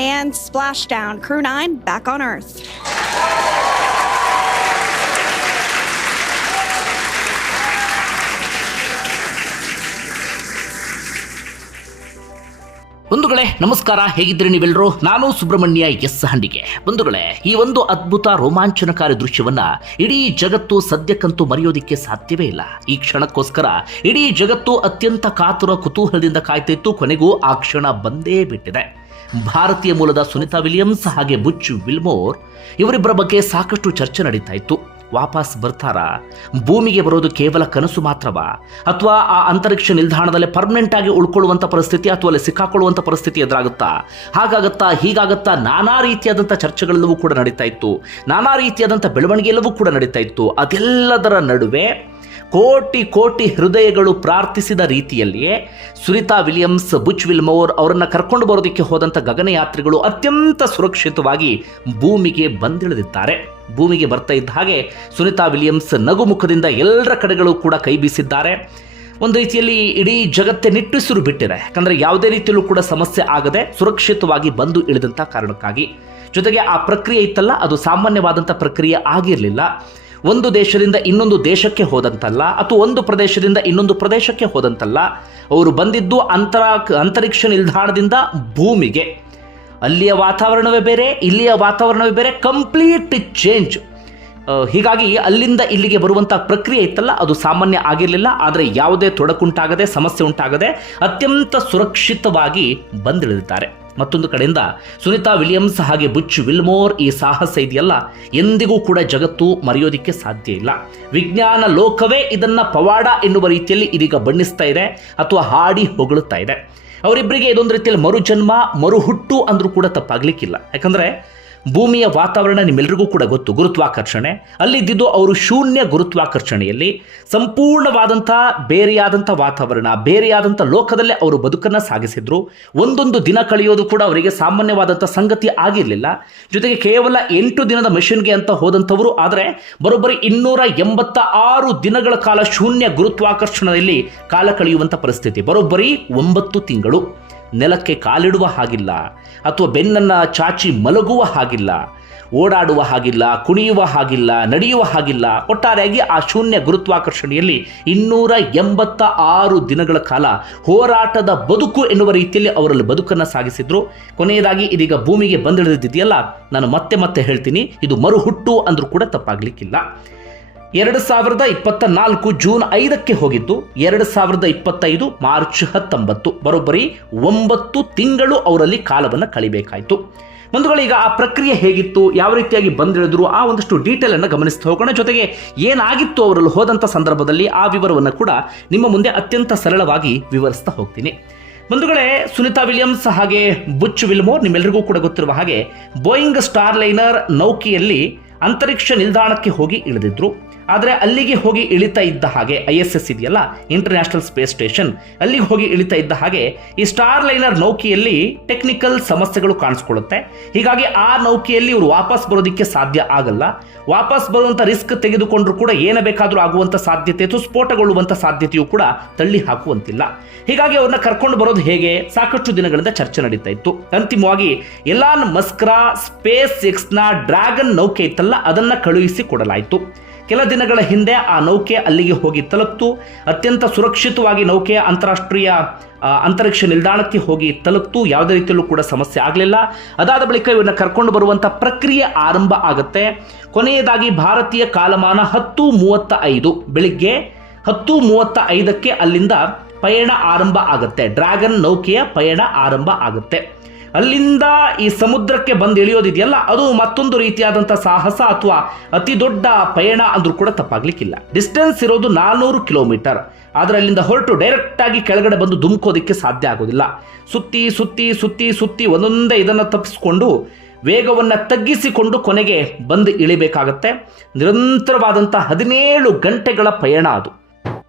And splashdown. Crew 9 back on Earth. ಬಂಧುಗಳೇ, ನಮಸ್ಕಾರ. ಹೇಗಿದ್ದೀರಿ ನೀವೆಲ್ಲರೂ ನಾನು ಸುಬ್ರಹ್ಮಣ್ಯ ಎಸ್ ಹಂಡಿಗೆ. ಬಂಧುಗಳೇ, ಈ ಒಂದು ಅದ್ಭುತ ರೋಮಾಂಚನಕಾರಿ ದೃಶ್ಯವನ್ನ ಇಡೀ ಜಗತ್ತು ಸದ್ಯಕ್ಕಂತೂ ಮರೆಯೋದಿಕ್ಕೆ ಸಾಧ್ಯವೇ ಇಲ್ಲ. ಈ ಕ್ಷಣಕ್ಕೋಸ್ಕರ ಇಡೀ ಜಗತ್ತು ಅತ್ಯಂತ ಕಾತುರ ಕುತೂಹಲದಿಂದ ಕಾಯ್ತಿತ್ತು. ಕೊನೆಗೂ ಆ ಕ್ಷಣ ಬಂದೇ ಬಿಟ್ಟಿದೆ. ಭಾರತೀಯ ಮೂಲದ ಸುನಿತಾ ವಿಲಿಯಮ್ಸ್ ಹಾಗೆ ಬುಚ್ಚು ವಿಲ್ಮೋರ್ ಇವರಿಬ್ಬರ ಬಗ್ಗೆ ಸಾಕಷ್ಟು ಚರ್ಚೆ ನಡೀತಾ ಇತ್ತು. ವಾಪಸ್ ಬರ್ತಾರಾ? ಭೂಮಿಗೆ ಬರೋದು ಕೇವಲ ಕನಸು ಮಾತ್ರವಾ? ಅಥವಾ ಆ ಅಂತರಿಕ್ಷ ನಿಲ್ದಾಣದಲ್ಲಿ ಪರ್ಮನೆಂಟ್ ಆಗಿ ಉಳ್ಕೊಳ್ಳುವಂಥ ಪರಿಸ್ಥಿತಿ ಅಥವಾ ಅಲ್ಲಿ ಸಿಕ್ಕಾಕೊಳ್ಳುವಂಥ ಪರಿಸ್ಥಿತಿ ಎದುರಾಗುತ್ತಾ? ಹಾಗಾಗತ್ತಾ, ಹೀಗಾಗತ್ತಾ ನಾನಾ ರೀತಿಯಾದಂಥ ಚರ್ಚೆಗಳೆಲ್ಲವೂ ಕೂಡ ನಡೀತಾ ಇತ್ತು. ನಾನಾ ರೀತಿಯಾದಂಥ ಬೆಳವಣಿಗೆ ಎಲ್ಲವೂ ಕೂಡ ನಡೀತಾ ಇತ್ತು. ಅದೆಲ್ಲದರ ನಡುವೆ ಕೋಟಿ ಕೋಟಿ ಹೃದಯಗಳು ಪ್ರಾರ್ಥಿಸಿದ ರೀತಿಯಲ್ಲಿಯೇ ಸುನಿತಾ ವಿಲಿಯಮ್ಸ್, ಬುಚ್ ವಿಲ್ಮೋರ್ ಅವರನ್ನು ಕರ್ಕೊಂಡು ಬರೋದಕ್ಕೆ ಹೋದಂಥ ಗಗನಯಾತ್ರಿಗಳು ಅತ್ಯಂತ ಸುರಕ್ಷಿತವಾಗಿ ಭೂಮಿಗೆ ಬಂದಿಳಿದಿದ್ದಾರೆ. ಭೂಮಿಗೆ ಬರ್ತಾ ಇದ್ದ ಹಾಗೆ ಸುನಿತಾ ವಿಲಿಯಮ್ಸ್ ನಗುಮುಖದಿಂದ ಎಲ್ಲರ ಕಡೆಗಳು ಕೂಡ ಕೈ ಬೀಸಿದ್ದಾರೆ. ಒಂದು ರೀತಿಯಲ್ಲಿ ಇಡೀ ಜಗತ್ತೇ ನಿಟ್ಟುಸಿರು ಬಿಟ್ಟಿದೆ. ಯಾಕಂದರೆ ಯಾವುದೇ ರೀತಿಯಲ್ಲೂ ಕೂಡ ಸಮಸ್ಯೆ ಆಗದೆ ಸುರಕ್ಷಿತವಾಗಿ ಬಂದು ಇಳಿದಂಥ ಕಾರಣಕ್ಕಾಗಿ. ಜೊತೆಗೆ ಆ ಪ್ರಕ್ರಿಯೆ ಇತ್ತಲ್ಲ, ಅದು ಸಾಮಾನ್ಯವಾದಂಥ ಪ್ರಕ್ರಿಯೆ ಆಗಿರಲಿಲ್ಲ. ಒಂದು ದೇಶದಿಂದ ಇನ್ನೊಂದು ದೇಶಕ್ಕೆ ಹೋದಂತಲ್ಲ, ಅಥವಾ ಒಂದು ಪ್ರದೇಶದಿಂದ ಇನ್ನೊಂದು ಪ್ರದೇಶಕ್ಕೆ ಹೋದಂತಲ್ಲ, ಅವರು ಬಂದಿದ್ದು ಅಂತರ, ಅಂತರಿಕ್ಷ ನಿಲ್ದಾಣದಿಂದ ಭೂಮಿಗೆ. ಅಲ್ಲಿಯ ವಾತಾವರಣವೇ ಬೇರೆ, ಇಲ್ಲಿಯ ವಾತಾವರಣವೇ ಬೇರೆ ಕಂಪ್ಲೀಟ್ ಚೇಂಜ್ ಹೀಗಾಗಿ ಅಲ್ಲಿಂದ ಇಲ್ಲಿಗೆ ಬರುವಂಥ ಪ್ರಕ್ರಿಯೆ ಇತ್ತಲ್ಲ, ಅದು ಸಾಮಾನ್ಯ ಆಗಿರಲಿಲ್ಲ, ಆದರೆ ಯಾವುದೇ ತೊಡಕುಂಟಾಗದೆ, ಸಮಸ್ಯೆ ಉಂಟಾಗದೆ ಅತ್ಯಂತ ಸುರಕ್ಷಿತವಾಗಿ ಬಂದಿಳಿದಿದ್ದಾರೆ. ಮತ್ತೊಂದು ಕಡೆಯಿಂದ ಸುನಿತಾ ವಿಲಿಯಮ್ಸ್ ಹಾಗೆ ಬುಚ್ ವಿಲ್ಮೋರ್ ಈ ಸಾಹಸ ಇದೆಯಲ್ಲ? ಎಂದಿಗೂ ಕೂಡ ಜಗತ್ತು ಮರೆಯೋದಿಕ್ಕೆ ಸಾಧ್ಯ ಇಲ್ಲ. ವಿಜ್ಞಾನ ಲೋಕವೇ ಇದನ್ನ ಪವಾಡ ಎನ್ನುವ ರೀತಿಯಲ್ಲಿ ಇದೀಗ ಬಣ್ಣಿಸ್ತಾ ಇದೆ ಅಥವಾ ಹಾಡಿ ಹೊಗಳುತ್ತಾ ಇದೆ. ಅವರಿಬ್ಬರಿಗೆ ಇದೊಂದು ರೀತಿಯಲ್ಲಿ ಮರುಜನ್ಮ, ಮರುಹುಟ್ಟು ಅಂದ್ರೂ ಕೂಡ ತಪ್ಪಾಗ್ಲಿಕ್ಕಿಲ್ಲ. ಯಾಕಂದ್ರೆ ಭೂಮಿಯ ವಾತಾವರಣ ನಿಮ್ಮೆಲ್ಲರಿಗೂ ಕೂಡ ಗೊತ್ತು. ಗುರುತ್ವಾಕರ್ಷಣೆ. ಅಲ್ಲಿದ್ದು ಅವರು ಶೂನ್ಯ ಗುರುತ್ವಾಕರ್ಷಣೆಯಲ್ಲಿ ಸಂಪೂರ್ಣವಾದಂಥ ಬೇರೆಯಾದಂಥ ವಾತಾವರಣ, ಬೇರೆಯಾದಂಥ ಲೋಕದಲ್ಲೇ ಅವರು ಬದುಕನ್ನು ಸಾಗಿಸಿದ್ರು. ಒಂದೊಂದು ದಿನ ಕಳೆಯೋದು ಕೂಡ ಅವರಿಗೆ ಸಾಮಾನ್ಯವಾದಂಥ ಸಂಗತಿ ಆಗಿರಲಿಲ್ಲ. ಜೊತೆಗೆ ಕೇವಲ ಎಂಟು ದಿನದ ಮೆಷಿನ್ಗೆ ಅಂತ ಹೋದಂಥವರು, ಆದರೆ ಬರೋಬ್ಬರಿ ಇನ್ನೂರ ಎಂಬತ್ತ ಆರು ದಿನಗಳ ಕಾಲ ಶೂನ್ಯ ಗುರುತ್ವಾಕರ್ಷಣೆಯಲ್ಲಿ ಕಾಲ ಕಳೆಯುವಂಥ ಪರಿಸ್ಥಿತಿ. ಬರೋಬ್ಬರಿ ಒಂಬತ್ತು ತಿಂಗಳು. ನೆಲಕ್ಕೆ ಕಾಲಿಡುವ ಹಾಗಿಲ್ಲ ಅಥವಾ ಬೆನ್ನನ್ನು ಚಾಚಿ ಮಲಗುವ ಹಾಗಿಲ್ಲ, ಓಡಾಡುವ ಹಾಗಿಲ್ಲ, ಕುಣಿಯುವ ಹಾಗಿಲ್ಲ, ನಡೆಯುವ ಹಾಗಿಲ್ಲ, ಒಟ್ಟಾರೆಯಾಗಿ ಆ ಶೂನ್ಯ ಗುರುತ್ವಾಕರ್ಷಣೆಯಲ್ಲಿ ಇನ್ನೂರ ಎಂಬತ್ತ ಆರು ದಿನಗಳ ಕಾಲ ಹೋರಾಟದ ಬದುಕು ಎನ್ನುವ ರೀತಿಯಲ್ಲಿ ಅವರಲ್ಲಿ ಬದುಕನ್ನು ಸಾಗಿಸಿದ್ರು. ಕೊನೆಯದಾಗಿ ಇದೀಗ ಭೂಮಿಗೆ ಬಂದಿಳಿದಿದೆಯಲ್ಲ, ನಾನು ಮತ್ತೆ ಮತ್ತೆ ಹೇಳ್ತೀನಿ, ಇದು ಮರುಹುಟ್ಟು ಅಂದರೂ ಕೂಡ ತಪ್ಪಾಗ್ಲಿಕ್ಕಿಲ್ಲ. ಎರಡು ಸಾವಿರದ ಇಪ್ಪತ್ತ ನಾಲ್ಕು ಜೂನ್ ಐದಕ್ಕೆ ಹೋಗಿದ್ದು, ಎರಡು ಸಾವಿರದ ಇಪ್ಪತ್ತೈದು ಮಾರ್ಚ್ ಹತ್ತೊಂಬತ್ತು. ಬರೋಬ್ಬರಿ ಒಂಬತ್ತು ತಿಂಗಳು ಅವರಲ್ಲಿ ಕಾಲವನ್ನು ಕಳಿಬೇಕಾಯಿತು. ಬಂಧುಗಳೀಗ ಆ ಪ್ರಕ್ರಿಯೆ ಹೇಗಿತ್ತು, ಯಾವ ರೀತಿಯಾಗಿ ಬಂದಿಳಿದ್ರು, ಆ ಒಂದಷ್ಟು ಡೀಟೇಲ್ ಅನ್ನು ಗಮನಿಸ್ತಾ ಹೋಗೋಣ. ಜೊತೆಗೆ ಏನಾಗಿತ್ತು ಅವರಲ್ಲಿ ಹೋದಂಥ ಸಂದರ್ಭದಲ್ಲಿ ಆ ವಿವರವನ್ನು ಕೂಡ ನಿಮ್ಮ ಮುಂದೆ ಅತ್ಯಂತ ಸರಳವಾಗಿ ವಿವರಿಸ್ತಾ ಹೋಗ್ತೀನಿ. ಬಂಧುಗಳೇ, ಸುನಿತಾ ವಿಲಿಯಮ್ಸ್ ಹಾಗೆ ಬುಚ್ ವಿಲ್ಮೋರ್ ನಿಮ್ಮೆಲ್ಲರಿಗೂ ಕೂಡ ಗೊತ್ತಿರುವ ಹಾಗೆ ಬೋಯಿಂಗ್ ಸ್ಟಾರ್ ಲೈನರ್ ನೌಕೆಯಲ್ಲಿ ಅಂತರಿಕ್ಷ ನಿಲ್ದಾಣಕ್ಕೆ ಹೋಗಿ ಇಳಿದಿದ್ರು. ಆದರೆ ಅಲ್ಲಿಗೆ ಹೋಗಿ ಇಳಿತಾ ಇದ್ದ ಹಾಗೆ ಐ ಎಸ್ ಎಸ್ ಇದೆಯಲ್ಲ ಇಂಟರ್ನ್ಯಾಷನಲ್ ಸ್ಪೇಸ್ ಸ್ಟೇಷನ್ ಅಲ್ಲಿಗೆ ಹೋಗಿ ಇಳಿತಾ ಇದ್ದ ಹಾಗೆ ಈ ಸ್ಟಾರ್ ಲೈನರ್ ನೌಕೆಯಲ್ಲಿ ಟೆಕ್ನಿಕಲ್ ಸಮಸ್ಯೆಗಳು ಕಾಣಿಸ್ಕೊಳ್ಳುತ್ತೆ. ಹೀಗಾಗಿ ಆ ನೌಕೆಯಲ್ಲಿ ಇವರು ವಾಪಸ್ ಬರೋದಕ್ಕೆ ಸಾಧ್ಯ ಆಗಲ್ಲ. ವಾಪಸ್ ಬರುವಂಥ ರಿಸ್ಕ್ ತೆಗೆದುಕೊಂಡ್ರು ಕೂಡ ಏನೇ ಬೇಕಾದರೂ ಆಗುವಂಥ ಸಾಧ್ಯತೆ ಅಥವಾ ಸ್ಫೋಟಗೊಳ್ಳುವಂಥ ಸಾಧ್ಯತೆಯೂ ಕೂಡ ತಳ್ಳಿ ಹಾಕುವಂತಿಲ್ಲ. ಹೀಗಾಗಿ ಅವ್ರನ್ನ ಕರ್ಕೊಂಡು ಬರೋದು ಹೇಗೆ? ಸಾಕಷ್ಟು ದಿನಗಳಿಂದ ಚರ್ಚೆ ನಡೀತಾ ಇತ್ತು. ಅಂತಿಮವಾಗಿ ಎಲಾನ್ ಮಸ್ಕ್ರಾ ಸ್ಪೇಸ್ ಎಕ್ಸ್ನ ಡ್ರ್ಯಾಗನ್ ನೌಕೆ ಇತ್ತಲ್ಲ, ಅದನ್ನ ಕಳುಹಿಸಿ ಕೊಡಲಾಯಿತು. ಕೆಲ ದಿನಗಳ ಹಿಂದೆ ಆ ನೌಕೆ ಅಲ್ಲಿಗೆ ಹೋಗಿ ತಲುಪ್ತು. ಅತ್ಯಂತ ಸುರಕ್ಷಿತವಾಗಿ ನೌಕೆಯ ಅಂತಾರಾಷ್ಟ್ರೀಯ ಅಂತರಿಕ್ಷ ನಿಲ್ದಾಣಕ್ಕೆ ಹೋಗಿ ತಲುಪ್ತು. ಯಾವುದೇ ರೀತಿಯಲ್ಲೂ ಕೂಡ ಸಮಸ್ಯೆ ಆಗಲಿಲ್ಲ. ಅದಾದ ಬಳಿಕ ಇವನ್ನ ಕರ್ಕೊಂಡು ಬರುವಂಥ ಪ್ರಕ್ರಿಯೆ ಆರಂಭ ಆಗುತ್ತೆ. ಕೊನೆಯದಾಗಿ ಭಾರತೀಯ ಕಾಲಮಾನ ಹತ್ತು ಮೂವತ್ತ ಐದು ಬೆಳಿಗ್ಗೆ ಹತ್ತು ಮೂವತ್ತ ಐದಕ್ಕೆ ಅಲ್ಲಿಂದ ಪಯಣ ಆರಂಭ ಆಗುತ್ತೆ. ಡ್ರ್ಯಾಗನ್ ನೌಕೆಯ ಪಯಣ ಆರಂಭ ಆಗುತ್ತೆ. ಅಲ್ಲಿಂದ ಈ ಸಮುದ್ರಕ್ಕೆ ಬಂದು ಇಳಿಯೋದಿದೆಯಲ್ಲ ಅದು ಮತ್ತೊಂದು ರೀತಿಯಾದಂಥ ಸಾಹಸ ಅಥವಾ ಅತಿ ದೊಡ್ಡ ಪಯಣ ಅಂದ್ರೂ ಕೂಡ ತಪ್ಪಾಗ್ಲಿಕ್ಕಿಲ್ಲ. ಡಿಸ್ಟೆನ್ಸ್ ಇರೋದು ನಾನ್ನೂರು ಕಿಲೋಮೀಟರ್. ಆದರೆ ಅಲ್ಲಿಂದ ಹೊರಟು ಡೈರೆಕ್ಟ್ ಆಗಿ ಕೆಳಗಡೆ ಬಂದು ದುಮ್ಕೋದಕ್ಕೆ ಸಾಧ್ಯ ಆಗೋದಿಲ್ಲ. ಸುತ್ತಿ ಸುತ್ತಿ ಸುತ್ತಿ ಸುತ್ತಿ ಒಂದೊಂದೇ ಇದನ್ನು ತಪ್ಪಿಸಿಕೊಂಡು ವೇಗವನ್ನು ತಗ್ಗಿಸಿಕೊಂಡು ಕೊನೆಗೆ ಬಂದು ಇಳಿಬೇಕಾಗತ್ತೆ. ನಿರಂತರವಾದಂಥ ಹದಿನೇಳು ಗಂಟೆಗಳ ಪಯಣ ಅದು.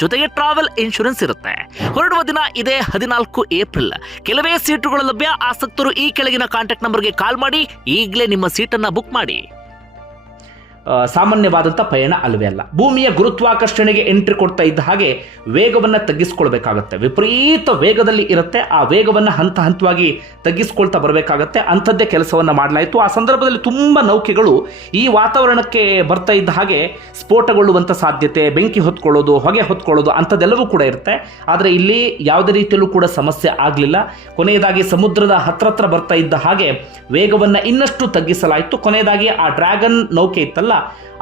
ಜೊತೆಗೆ ಟ್ರಾವೆಲ್ ಇನ್ಶೂರೆನ್ಸ್ ಇರುತ್ತೆ. ಹೊರಡುವ ದಿನ ಇದೇ ಹದಿನಾಲ್ಕು ಏಪ್ರಿಲ್. ಕೆಲವೇ ಸೀಟುಗಳು ಲಭ್ಯ. ಆಸಕ್ತರು ಈ ಕೆಳಗಿನ ಕಾಂಟ್ಯಾಕ್ಟ್ ನಂಬರ್ಗೆ ಕಾಲ್ ಮಾಡಿ. ಈಗಲೇ ನಿಮ್ಮ ಸೀಟನ್ನ ಬುಕ್ ಮಾಡಿ. ಸಾಮಾನ್ಯವಾದಂಥ ಪಯಣ ಅಲ್ಲವೇ ಅಲ್ಲ. ಭೂಮಿಯ ಗುರುತ್ವಾಕರ್ಷಣೆಗೆ ಎಂಟ್ರಿ ಕೊಡ್ತಾ ಇದ್ದ ಹಾಗೆ ವೇಗವನ್ನು ತಗ್ಗಿಸ್ಕೊಳ್ಬೇಕಾಗತ್ತೆ. ವಿಪರೀತ ವೇಗದಲ್ಲಿ ಇರುತ್ತೆ. ಆ ವೇಗವನ್ನು ಹಂತ ಹಂತವಾಗಿ ತಗ್ಗಿಸ್ಕೊಳ್ತಾ ಬರಬೇಕಾಗತ್ತೆ. ಅಂಥದ್ದೇ ಕೆಲಸವನ್ನು ಮಾಡಲಾಯಿತು. ಆ ಸಂದರ್ಭದಲ್ಲಿ ತುಂಬ ನೌಕೆಗಳು ಈ ವಾತಾವರಣಕ್ಕೆ ಬರ್ತಾ ಇದ್ದ ಹಾಗೆ ಸ್ಫೋಟಗೊಳ್ಳುವಂಥ ಸಾಧ್ಯತೆ, ಬೆಂಕಿ ಹೊತ್ಕೊಳ್ಳೋದು, ಹೊಗೆ ಹೊತ್ಕೊಳ್ಳೋದು ಅಂಥದ್ದೆಲ್ಲವೂ ಕೂಡ ಇರುತ್ತೆ. ಆದರೆ ಇಲ್ಲಿ ಯಾವುದೇ ರೀತಿಯಲ್ಲೂ ಕೂಡ ಸಮಸ್ಯೆ ಆಗಲಿಲ್ಲ. ಕೊನೆಯದಾಗಿ ಸಮುದ್ರದ ಹತ್ರ ಹತ್ರ ಬರ್ತಾ ಇದ್ದ ಹಾಗೆ ವೇಗವನ್ನು ಇನ್ನಷ್ಟು ತಗ್ಗಿಸಲಾಯಿತು. ಕೊನೆಯದಾಗಿ ಆ ಡ್ರ್ಯಾಗನ್ ನೌಕೆ ಇತ್ತಲ್ಲ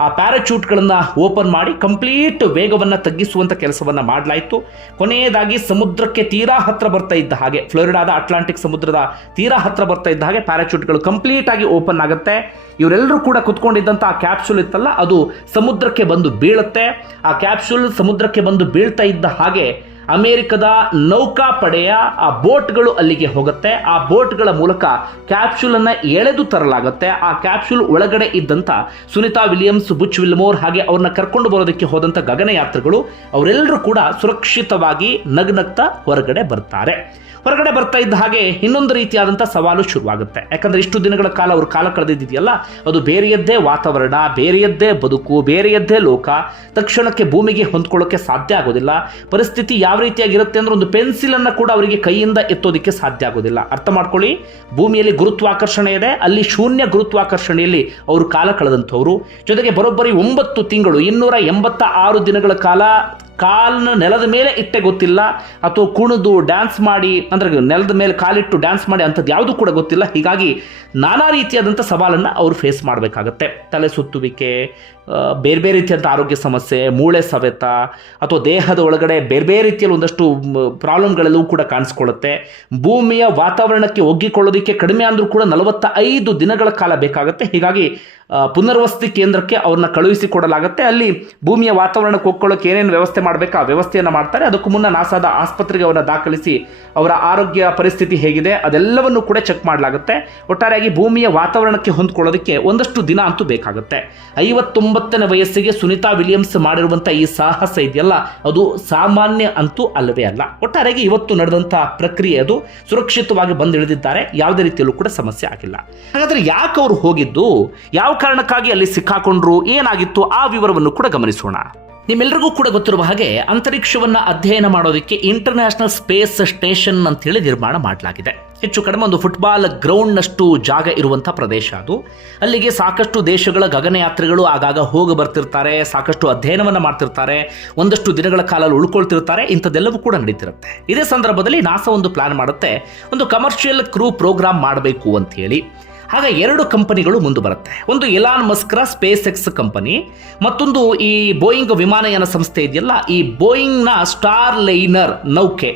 ಆ ಪ್ಯಾರಾಚೂಟ್ಗಳನ್ನು ಓಪನ್ ಮಾಡಿ ಕಂಪ್ಲೀಟ್ ವೇಗವನ್ನು ತಗ್ಗಿಸುವಂಥ ಕೆಲಸವನ್ನು ಮಾಡಲಾಯಿತು. ಕೊನೆಯದಾಗಿ ಸಮುದ್ರಕ್ಕೆ ತೀರಾ ಹತ್ರ ಬರ್ತಾ ಇದ್ದ ಹಾಗೆ, ಫ್ಲೋರಿಡಾದ ಅಟ್ಲಾಂಟಿಕ್ ಸಮುದ್ರದ ತೀರಾ ಹತ್ರ ಬರ್ತಾ ಇದ್ದ ಹಾಗೆ ಪ್ಯಾರಾಚೂಟ್ಗಳು ಕಂಪ್ಲೀಟ್ ಆಗಿ ಓಪನ್ ಆಗುತ್ತೆ. ಇವರೆಲ್ಲರೂ ಕೂಡ ಕುತ್ಕೊಂಡಿದ್ದಂಥ ಆ ಕ್ಯಾಪ್ಸೂಲ್ ಇತ್ತಲ್ಲ, ಅದು ಸಮುದ್ರಕ್ಕೆ ಬಂದು ಬೀಳುತ್ತೆ. ಆ ಕ್ಯಾಪ್ಸೂಲ್ ಸಮುದ್ರಕ್ಕೆ ಬಂದು ಬೀಳ್ತಾ ಇದ್ದ ಹಾಗೆ ಅಮೆರಿಕದ ನೌಕಾಪಡೆಯ ಆ ಬೋಟ್ಗಳು ಅಲ್ಲಿಗೆ ಹೋಗುತ್ತೆ. ಆ ಬೋಟ್ಗಳ ಮೂಲಕ ಕ್ಯಾಪ್ಸೂಲ್ ಅನ್ನ ಎಳೆದು ತರಲಾಗುತ್ತೆ. ಆ ಕ್ಯಾಪ್ಸೂಲ್ ಒಳಗಡೆ ಇದ್ದಂತ ಸುನಿತಾ ವಿಲಿಯಮ್ಸ್, ಬುಚ್ ವಿಲ್ಮೋರ್ ಹಾಗೆ ಅವ್ರನ್ನ ಕರ್ಕೊಂಡು ಬರೋದಕ್ಕೆ ಹೋದಂತ ಗಗನಯಾತ್ರಿಗಳು, ಅವರೆಲ್ಲರೂ ಕೂಡ ಸುರಕ್ಷಿತವಾಗಿ ನಗ್ನಗ್ತಾ ಹೊರಗಡೆ ಬರ್ತಾರೆ. ಹೊರಗಡೆ ಬರ್ತಾ ಇದ್ದ ಹಾಗೆ ಇನ್ನೊಂದು ರೀತಿಯಾದಂಥ ಸವಾಲು ಶುರುವಾಗುತ್ತೆ. ಯಾಕಂದರೆ ಇಷ್ಟು ದಿನಗಳ ಕಾಲ ಅವರು ಕಾಲ ಕಳೆದಿದ್ದಿದೆಯಲ್ಲ, ಅದು ಬೇರೆಯದ್ದೇ ವಾತಾವರಣ, ಬೇರೆಯದ್ದೇ ಬದುಕು, ಬೇರೆಯದ್ದೇ ಲೋಕ, ತಕ್ಷಣಕ್ಕೆ ಭೂಮಿಗೆ ಹೊಂದ್ಕೊಳ್ಳೋಕ್ಕೆ ಸಾಧ್ಯ ಆಗೋದಿಲ್ಲ. ಪರಿಸ್ಥಿತಿ ಯಾವ ರೀತಿಯಾಗಿರುತ್ತೆ ಅಂದರೆ ಒಂದು ಪೆನ್ಸಿಲನ್ನು ಕೂಡ ಅವರಿಗೆ ಕೈಯಿಂದ ಎತ್ತೋದಕ್ಕೆ ಸಾಧ್ಯ ಆಗೋದಿಲ್ಲ. ಅರ್ಥ ಮಾಡ್ಕೊಳ್ಳಿ. ಭೂಮಿಯಲ್ಲಿ ಗುರುತ್ವಾಕರ್ಷಣೆ ಇದೆ, ಅಲ್ಲಿ ಶೂನ್ಯ ಗುರುತ್ವಾಕರ್ಷಣೆಯಲ್ಲಿ ಅವರು ಕಾಲ ಕಳೆದಂಥವ್ರು. ಜೊತೆಗೆ ಬರೋಬ್ಬರಿ ಒಂಬತ್ತು ತಿಂಗಳು, ಇನ್ನೂರ ಎಂಬತ್ತ ಆರು ದಿನಗಳ ಕಾಲ ಕಾಲನ್ನ ನೆಲದ ಮೇಲೆ ಇಟ್ಟೆ ಗೊತ್ತಿಲ್ಲ, ಅಥವಾ ಕುಣಿದು ಡ್ಯಾನ್ಸ್ ಮಾಡಿ, ಅಂದರೆ ನೆಲದ ಮೇಲೆ ಕಾಲಿಟ್ಟು ಡ್ಯಾನ್ಸ್ ಮಾಡಿ ಅಂಥದ್ದು ಯಾವುದು ಕೂಡ ಗೊತ್ತಿಲ್ಲ. ಹೀಗಾಗಿ ನಾನಾ ರೀತಿಯಾದಂಥ ಸವಾಲನ್ನು ಅವರು ಫೇಸ್ ಮಾಡಬೇಕಾಗತ್ತೆ. ತಲೆ ಸುತ್ತುವಿಕೆ ಬೇರೆ ಬೇರೆ ರೀತಿಯಾದ ಆರೋಗ್ಯ ಸಮಸ್ಯೆ, ಮೂಳೆ ಸವೆತ, ಅಥವಾ ದೇಹದ ಒಳಗಡೆ ಬೇರೆ ಬೇರೆ ರೀತಿಯಲ್ಲಿ ಒಂದಷ್ಟು ಪ್ರಾಬ್ಲಮ್ಗಳೆಲ್ಲವೂ ಕೂಡ ಕಾಣಿಸ್ಕೊಳ್ಳುತ್ತೆ. ಭೂಮಿಯ ವಾತಾವರಣಕ್ಕೆ ಒಗ್ಗಿಕೊಳ್ಳೋದಕ್ಕೆ ಕಡಿಮೆ ಅಂದರೂ ಕೂಡ ನಲವತ್ತ ಐದು ದಿನಗಳ ಕಾಲ ಬೇಕಾಗುತ್ತೆ. ಹೀಗಾಗಿ ಪುನರ್ವಸತಿ ಕೇಂದ್ರಕ್ಕೆ ಅವ್ರನ್ನ ಕಳುಹಿಸಿಕೊಡಲಾಗುತ್ತೆ. ಅಲ್ಲಿ ಭೂಮಿಯ ವಾತಾವರಣಕ್ಕೆ ಒಗ್ಕೊಳ್ಳೋಕೆ ಏನೇನು ವ್ಯವಸ್ಥೆ ಮಾಡಬೇಕು, ಆ ವ್ಯವಸ್ಥೆಯನ್ನು ಮಾಡ್ತಾರೆ. ಅದಕ್ಕೂ ಮುನ್ನ ನಾಸಾದ ಆಸ್ಪತ್ರೆಗೆ ಅವರನ್ನ ದಾಖಲಿಸಿ ಅವರ ಆರೋಗ್ಯ ಪರಿಸ್ಥಿತಿ ಹೇಗಿದೆ, ಅದೆಲ್ಲವನ್ನು ಕೂಡ ಚೆಕ್ ಮಾಡಲಾಗುತ್ತೆ. ಒಟ್ಟಾರೆಯಾಗಿ ಭೂಮಿಯ ವಾತಾವರಣಕ್ಕೆ ಹೊಂದ್ಕೊಳ್ಳೋದಕ್ಕೆ ಒಂದಷ್ಟು ದಿನ ಅಂತೂ ಬೇಕಾಗುತ್ತೆ. ಐವತ್ತೊಂಬತ್ತನೇ ವಯಸ್ಸಿಗೆ ಸುನಿತಾ ವಿಲಿಯಮ್ಸ್ ಮಾಡಿರುವಂಥ ಈ ಸಾಹಸ ಇದೆಯಲ್ಲ? ಅದು ಸಾಮಾನ್ಯ ಅಂತೂ ಅಲ್ಲವೇ ಅಲ್ಲ. ಒಟ್ಟಾರೆಗೆ ಇವತ್ತು ನಡೆದಂತಹ ಪ್ರಕ್ರಿಯೆ ಅದು ಸುರಕ್ಷಿತವಾಗಿ ಬಂದಿಳಿದಿದ್ದಾರೆ. ಯಾವುದೇ ರೀತಿಯಲ್ಲೂ ಕೂಡ ಸಮಸ್ಯೆ ಆಗಿಲ್ಲ. ಹಾಗಾದರೆ ಯಾಕೆ ಅವರು ಹೋಗಿದ್ದು? ಯಾವ ಕಾರಣಕ್ಕಾಗಿ ಅಲ್ಲಿ ಸಿಕ್ಕಾಕೊಂಡ್ರು? ಏನಾಗಿತ್ತು? ಆ ವಿವರವನ್ನು ಕೂಡ ಗಮನಿಸೋಣ. ನಿಮ್ಮೆಲ್ಲರಿಗೂ ಕೂಡ ಗೊತ್ತಿರುವ ಹಾಗೆ ಅಂತರಿಕ್ಷವನ್ನು ಅಧ್ಯಯನ ಮಾಡೋದಕ್ಕೆ ಇಂಟರ್ನ್ಯಾಷನಲ್ ಸ್ಪೇಸ್ ಸ್ಟೇಷನ್ ಅಂತೇಳಿ ನಿರ್ಮಾಣ ಮಾಡಲಾಗಿದೆ. ಹೆಚ್ಚು ಕಡಿಮೆ ಒಂದು ಫುಟ್ಬಾಲ್ ಗ್ರೌಂಡ್ನಷ್ಟು ಜಾಗ ಇರುವಂಥ ಪ್ರದೇಶ ಅದು. ಅಲ್ಲಿಗೆ ಸಾಕಷ್ಟು ದೇಶಗಳ ಗಗನಯಾತ್ರಿಗಳು ಆಗಾಗ ಹೋಗಿ ಬರ್ತಿರ್ತಾರೆ, ಸಾಕಷ್ಟು ಅಧ್ಯಯನವನ್ನು ಮಾಡ್ತಿರ್ತಾರೆ, ಒಂದಷ್ಟು ದಿನಗಳ ಕಾಲ ಅಲ್ಲಿ ಉಳ್ಕೊಳ್ತಿರ್ತಾರೆ, ಇಂಥದ್ದೆಲ್ಲವೂ ಕೂಡ ನಡೀತಿರುತ್ತೆ. ಇದೇ ಸಂದರ್ಭದಲ್ಲಿ ನಾಸಾ ಒಂದು ಪ್ಲಾನ್ ಮಾಡುತ್ತೆ, ಒಂದು ಕಮರ್ಷಿಯಲ್ ಕ್ರೂ ಪ್ರೋಗ್ರಾಮ್ ಮಾಡಬೇಕು ಅಂತ ಹೇಳಿ. ಆಗ ಎರಡು ಕಂಪನಿಗಳು ಮುಂದೆ ಬರುತ್ತೆ. ಒಂದು ಎಲಾನ್ ಮಸ್ಕ್ರ ಸ್ಪೇಸ್ ಎಕ್ಸ್ ಕಂಪನಿ, ಮತ್ತೊಂದು ಈ ಬೋಯಿಂಗ್ ವಿಮಾನಯಾನ ಸಂಸ್ಥೆ ಇದೆಯಲ್ಲ, ಈ ಬೋಯಿಂಗ್ನ ಸ್ಟಾರ್ ಲೈನರ್ ನೌಕೆ.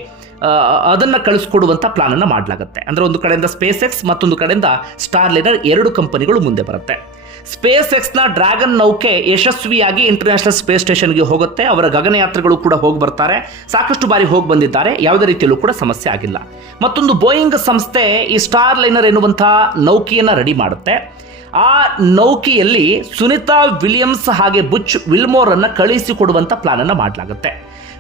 ಅದನ್ನ ಕಳಿಸ್ಕೊಡುವಂಥ ಪ್ಲಾನನ್ನು ಮಾಡಲಾಗುತ್ತೆ. ಅಂದರೆ ಒಂದು ಕಡೆಯಿಂದ ಸ್ಪೇಸ್ ಎಕ್ಸ್ ಮತ್ತೊಂದು ಕಡೆಯಿಂದ ಸ್ಟಾರ್ ಲೈನರ್ ಎರಡು ಕಂಪನಿಗಳು ಮುಂದೆ ಬರುತ್ತೆ. ಸ್ಪೇಸ್ ಎಕ್ಸ್ನ ಡ್ರ್ಯಾಗನ್ ನೌಕೆ ಯಶಸ್ವಿಯಾಗಿ ಇಂಟರ್ನ್ಯಾಷನಲ್ ಸ್ಪೇಸ್ ಸ್ಟೇಷನ್ಗೆ ಹೋಗುತ್ತೆ. ಅವರ ಗಗನಯಾತ್ರೆಗಳು ಕೂಡ ಹೋಗಿ ಬರ್ತಾರೆ. ಸಾಕಷ್ಟು ಬಾರಿ ಹೋಗಿ ಬಂದಿದ್ದಾರೆ. ಯಾವುದೇ ರೀತಿಯಲ್ಲೂ ಕೂಡ ಸಮಸ್ಯೆ ಆಗಿಲ್ಲ. ಮತ್ತೊಂದು ಬೋಯಿಂಗ್ ಸಂಸ್ಥೆ ಈ ಸ್ಟಾರ್ ಲೈನರ್ ಎನ್ನುವಂಥ ನೌಕೆಯನ್ನು ರೆಡಿ ಮಾಡುತ್ತೆ. ಆ ನೌಕೆಯಲ್ಲಿ ಸುನಿತಾ ವಿಲಿಯಮ್ಸ್ ಹಾಗೆ ಬುಚ್ ವಿಲ್ಮೋರ್ ಅನ್ನ ಕಳುಹಿಸಿಕೊಡುವಂತ ಪ್ಲಾನ್ ಅನ್ನ ಮಾಡಲಾಗುತ್ತೆ.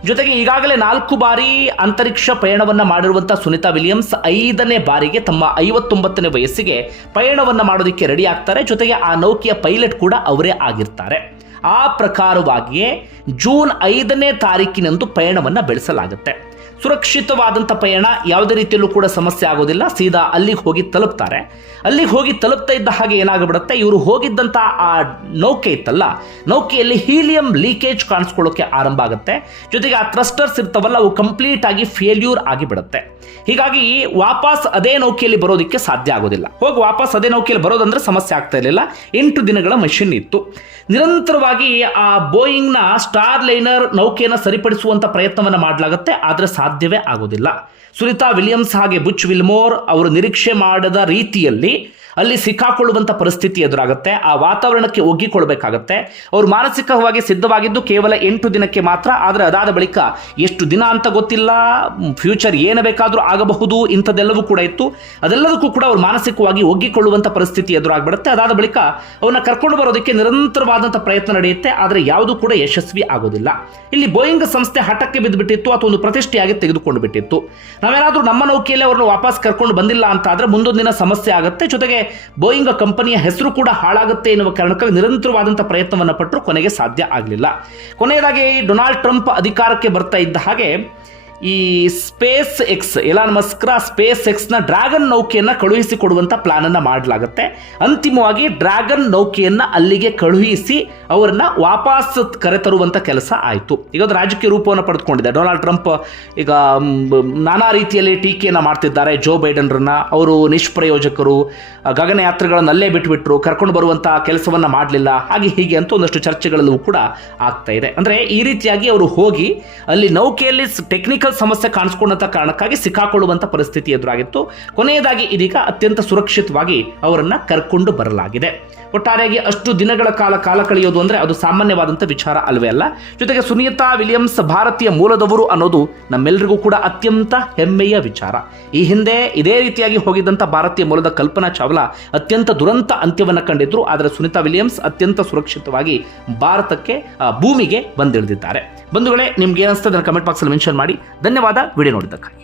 ಜೊತೆಗೆ ಈಗಾಗಲೇ ನಾಲ್ಕು ಬಾರಿ ಅಂತರಿಕ್ಷ ಪಯಣವನ್ನ ಮಾಡಿರುವಂಥ ಸುನಿತಾ ವಿಲಿಯಮ್ಸ್ ಐದನೇ ಬಾರಿಗೆ ತಮ್ಮ ಐವತ್ತೊಂಬತ್ತನೇ ವಯಸ್ಸಿಗೆ ಪಯಣವನ್ನ ಮಾಡೋದಕ್ಕೆ ರೆಡಿ ಆಗ್ತಾರೆ. ಜೊತೆಗೆ ಆ ನೌಕೆಯ ಪೈಲಟ್ ಕೂಡ ಅವರೇ ಆಗಿರ್ತಾರೆ. ಆ ಪ್ರಕಾರವಾಗಿಯೇ ಜೂನ್ ಐದನೇ ತಾರೀಕಿನಂದು ಪಯಣವನ್ನ ಬೆಳೆಸಲಾಗುತ್ತೆ. ಸುರಕ್ಷಿತವಾದಂಥ ಪಯಣ ಯಾವುದೇ ರೀತಿಯಲ್ಲೂ ಕೂಡ ಸಮಸ್ಯೆ ಆಗೋದಿಲ್ಲ. ಸೀದಾ ಅಲ್ಲಿಗೆ ಹೋಗಿ ತಲುಪ್ತಾರೆ. ಅಲ್ಲಿಗೆ ಹೋಗಿ ತಲುಪ್ತಾ ಇದ್ದ ಹಾಗೆ ಏನಾಗ್ಬಿಡುತ್ತೆ? ಇವರು ಹೋಗಿದ್ದಂಥ ಆ ನೌಕೆ ಇತ್ತಲ್ಲ? ನೌಕೆಯಲ್ಲಿ ಹೀಲಿಯಂ ಲೀಕೇಜ್ ಕಾಣಿಸ್ಕೊಳ್ಳೋಕೆ ಆರಂಭ ಆಗುತ್ತೆ. ಜೊತೆಗೆ ಆ ಥ್ರಸ್ಟರ್ಸ್ ಇರ್ತಾವಲ್ಲ, ಅವು ಕಂಪ್ಲೀಟ್ ಆಗಿ ಫೇಲ್ಯೂರ್ ಆಗಿಬಿಡುತ್ತೆ. ಹೀಗಾಗಿ ವಾಪಸ್ ಅದೇ ನೌಕೆಯಲ್ಲಿ ಬರೋದಕ್ಕೆ ಸಾಧ್ಯ ಆಗೋದಿಲ್ಲ. ಹೋಗಿ ವಾಪಸ್ ಅದೇ ನೌಕೆಯಲ್ಲಿ ಬರೋದಂದ್ರೆ ಸಮಸ್ಯೆ ಆಗ್ತಾ ಇರಲಿಲ್ಲ. ಎಂಟು ದಿನಗಳ ಮಷಿನ್ ಇತ್ತು. ನಿರಂತರವಾಗಿ ಆ ಬೋಯಿಂಗ್ನ ಸ್ಟಾರ್ ಲೈನರ್ ನೌಕೆಯನ್ನು ಸರಿಪಡಿಸುವಂಥ ಪ್ರಯತ್ನವನ್ನು ಮಾಡಲಾಗುತ್ತೆ. ಆದರೆ ಸಾಧ್ಯವೇ ಆಗೋದಿಲ್ಲ. ಸುನಿತಾ ವಿಲಿಯಮ್ಸ್ ಹಾಗೆ ಬುಚ್ ವಿಲ್ಮೋರ್ ಅವರು ನಿರೀಕ್ಷೆ ಮಾಡದ ರೀತಿಯಲ್ಲಿ ಅಲ್ಲಿ ಸಿಕ್ಕಾಕೊಳ್ಳುವಂಥ ಪರಿಸ್ಥಿತಿ ಎದುರಾಗುತ್ತೆ, ಆ ವಾತಾವರಣಕ್ಕೆ ಒಗ್ಗಿಕೊಳ್ಬೇಕಾಗತ್ತೆ. ಅವರು ಮಾನಸಿಕವಾಗಿ ಸಿದ್ಧವಾಗಿದ್ದು ಕೇವಲ ಎಂಟು ದಿನಕ್ಕೆ ಮಾತ್ರ, ಆದರೆ ಅದಾದ ಬಳಿಕ ಎಷ್ಟು ದಿನ ಅಂತ ಗೊತ್ತಿಲ್ಲ, ಫ್ಯೂಚರ್ ಏನು ಬೇಕಾದರೂ ಆಗಬಹುದು, ಇಂಥದ್ದೆಲ್ಲವೂ ಕೂಡ ಇತ್ತು. ಅದೆಲ್ಲದಕ್ಕೂ ಕೂಡ ಅವರು ಮಾನಸಿಕವಾಗಿ ಒಗ್ಗಿಕೊಳ್ಳುವಂಥ ಪರಿಸ್ಥಿತಿ ಎದುರಾಗ್ಬಿಡುತ್ತೆ. ಅದಾದ ಬಳಿಕ ಅವನ್ನ ಕರ್ಕೊಂಡು ಬರೋದಕ್ಕೆ ನಿರಂತರವಾದಂಥ ಪ್ರಯತ್ನ ನಡೆಯುತ್ತೆ, ಆದರೆ ಯಾವುದು ಕೂಡ ಯಶಸ್ವಿ ಆಗೋದಿಲ್ಲ. ಇಲ್ಲಿ ಬೋಯಿಂಗ್ ಸಂಸ್ಥೆ ಹಠಕ್ಕೆ ಬಿದ್ದುಬಿಟ್ಟಿತ್ತು ಅಥವಾ ಒಂದು ಪ್ರತಿಷ್ಠೆಯಾಗಿ ತೆಗೆದುಕೊಂಡು ಬಿಟ್ಟಿತ್ತು. ನಾವೇನಾದರೂ ನಮ್ಮ ನೌಕೆಯಲ್ಲಿ ಅವರನ್ನು ವಾಪಸ್ ಕರ್ಕೊಂಡು ಬಂದಿಲ್ಲ ಅಂತ ಆದರೆ ಮುಂದೊಂದು ದಿನ ಸಮಸ್ಯೆ ಆಗುತ್ತೆ. ಜೊತೆಗೆ ಬೋಯಿಂಗ್ ಕಂಪನಿಯ ಹೆಸರು ಕೂಡ ಹಾಳಾಗುತ್ತೆ ಎನ್ನುವ ಕಾರಣಕ್ಕಾಗಿ ನಿರಂತರವಾದಂಥ ಪ್ರಯತ್ನವನ್ನು ಪಟ್ಟರು ಕೊನೆಗೆ ಸಾಧ್ಯ ಆಗಲಿಲ್ಲ. ಕೊನೆಯದಾಗಿ ಡೊನಾಲ್ಡ್ ಟ್ರಂಪ್ ಅಧಿಕಾರಕ್ಕೆ ಬರ್ತಾ ಇದ್ದ ಹಾಗೆ ಈ ಸ್ಪೇಸ್ ಎಕ್ಸ್ ಎಲಾನ್ ಮಸ್ಕ್ರ ಸ್ಪೇಸ್ ಎಕ್ಸ್ನ ಡ್ರ್ಯಾಗನ್ ನೌಕೆಯನ್ನು ಕಳುಹಿಸಿ ಕೊಡುವಂಥ ಪ್ಲಾನನ್ನು ಮಾಡಲಾಗುತ್ತೆ. ಅಂತಿಮವಾಗಿ ಡ್ರ್ಯಾಗನ್ ನೌಕೆಯನ್ನು ಅಲ್ಲಿಗೆ ಕಳುಹಿಸಿ ಅವರನ್ನ ವಾಪಸ್ ಕರೆತರುವಂಥ ಕೆಲಸ ಆಯಿತು. ಈಗ ಅದು ರಾಜಕೀಯ ರೂಪವನ್ನು ಪಡೆದುಕೊಂಡಿದೆ. ಡೊನಾಲ್ಡ್ ಟ್ರಂಪ್ ಈಗ ನಾನಾ ರೀತಿಯಲ್ಲಿ ಟೀಕೆಯನ್ನು ಮಾಡ್ತಿದ್ದಾರೆ. ಜೋ ಬೈಡನ್ರನ್ನ ಅವರು ನಿಷ್ಪ್ರಯೋಜಕರು ಗಗನಯಾತ್ರಿಗಳನ್ನು ಅಲ್ಲೇ ಬಿಟ್ಬಿಟ್ರು, ಕರ್ಕೊಂಡು ಬರುವಂಥ ಕೆಲಸವನ್ನು ಮಾಡಲಿಲ್ಲ. ಹಾಗೆ ಹೀಗೆ ಅಂತ ಒಂದಷ್ಟು ಚರ್ಚೆಗಳಲ್ಲೂ ಕೂಡ ಆಗ್ತಾ ಇದೆ. ಅಂದರೆ ಈ ರೀತಿಯಾಗಿ ಅವರು ಹೋಗಿ ಅಲ್ಲಿ ನೌಕೆಯಲ್ಲಿ ಟೆಕ್ನಿಕಲ್ ಸಮಸ್ಯೆ ಕಾಣಿಸ್ಕೊಂಡಂತ ಕಾರಣಕ್ಕಾಗಿ ಸಿಕ್ಕಾಕೊಳ್ಳುವಂತ ಪರಿಸ್ಥಿತಿ ಎದುರಾಗಿತ್ತು. ಕೊನೆಯದಾಗಿ ಇದೀಗ ಅತ್ಯಂತ ಸುರಕ್ಷಿತವಾಗಿ ಅವರನ್ನ ಕರ್ಕೊಂಡು ಬರಲಾಗಿದೆ. ಒಟ್ಟಾರೆಯಾಗಿ ಅಷ್ಟು ದಿನಗಳ ಕಾಲ ಕಾಲ ಕಳೆಯೋದು ಅಂದ್ರೆ ಅದು ಸಾಮಾನ್ಯವಾದಂಥ ವಿಚಾರ ಅಲ್ವೇ ಅಲ್ಲ. ಜೊತೆಗೆ ಸುನೀತಾ ವಿಲಿಯಮ್ಸ್ ಭಾರತೀಯ ಮೂಲದವರು ಅನ್ನೋದು ನಮ್ಮೆಲ್ಲರಿಗೂ ಕೂಡ ಅತ್ಯಂತ ಹೆಮ್ಮೆಯ ವಿಚಾರ. ಈ ಹಿಂದೆ ಇದೇ ರೀತಿಯಾಗಿ ಹೋಗಿದ್ದಂಥ ಭಾರತೀಯ ಮೂಲದ ಕಲ್ಪನಾ ಚಾವ್ಲಾ ಅತ್ಯಂತ ದುರಂತ ಅಂತ್ಯವನ್ನು ಕಂಡಿದ್ರು. ಆದರೆ ಸುನೀತಾ ವಿಲಿಯಮ್ಸ್ ಅತ್ಯಂತ ಸುರಕ್ಷಿತವಾಗಿ ಭಾರತಕ್ಕೆ ಭೂಮಿಗೆ ಬಂದಿಳಿದಿದ್ದಾರೆ. ಬಂಧುಗಳೇ, ನಿಮ್ಗೆ ಏನಿಸ್ತದೆ ಕಮೆಂಟ್ ಬಾಕ್ಸಲ್ಲಿ ಮೆನ್ಷನ್ ಮಾಡಿ. ಧನ್ಯವಾದ. ವಿಡಿಯೋ ನೋಡಿದ್ದಕ್ಕಾಗಿ.